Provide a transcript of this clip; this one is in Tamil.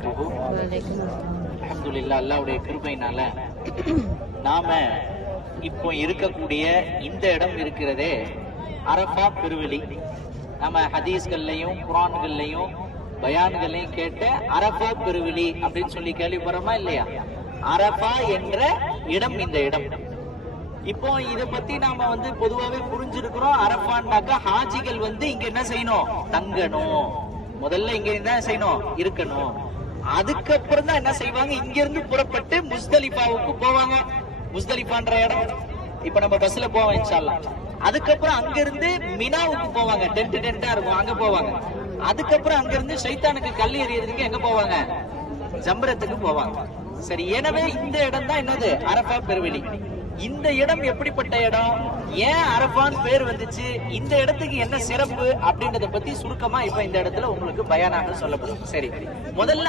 வரகாத்துஹு. அல்ஹம்துலில்லாஹ், அல்லாஹ்வுடைய கிருபையினால நாம இப்போ இருக்கக்கூடிய இந்த இடம் இருக்கிறதே அரஃபா பெருவெளி. நம்ம ஹதீஸ்கள்லையும் குர்ஆன்கள்லையும் பயான்கள்லையும் கேட்ட அரஃபா பெருவெளி அப்படின்னு சொல்லி கேள்விப்படுறோமா இல்லையா? அரஃபா என்ற இடம் இந்த இடம். இப்போ இத பத்தி நாம பொதுவாவே புரிஞ்சிருக்கிறோம். அரஃபான்னாக்கா ஹாஜிகள் இங்க என்ன செய்யணும்? தங்கணும். முதல்ல இங்க என்ன செய்யணும்? இருக்கணும். அதுக்கப்புறம் தான் என்ன செய்வாங்க? இங்க இருந்து புறப்பட்டு முஸ்தலிஃபாவுக்கு போவாங்க. முஸ்தலிஃபான்ற இடம் இப்ப நம்ம பஸ்ல போவோம் இன்ஷா அல்லாஹ். அதுக்கப்புறம் அங்க இருந்து மினாவுக்கு போவாங்க. டென்டா இருக்கும், அங்க போவாங்க. அதுக்கப்புறம் அங்க இருந்து ஷைத்தானுக்கு கல் எறியறதுக்கு எங்க போவாங்க? ஜம்ரத்துக்கு போவாங்க. சரி, எனவே இந்த இடம் தான் என்னது? அரஃபா பெருவெளி. இந்த இடம் எப்படிப்பட்ட இடம்? ஏன் அரஃபான்னு பேர் வந்துச்சு? இந்த இடத்துக்கு என்ன சிறப்பு அப்படின்றத பத்தி சுருக்கமா இப்ப இந்த இடத்துல உங்களுக்கு பயானாக சொல்லப்படும். சரி, முதல்ல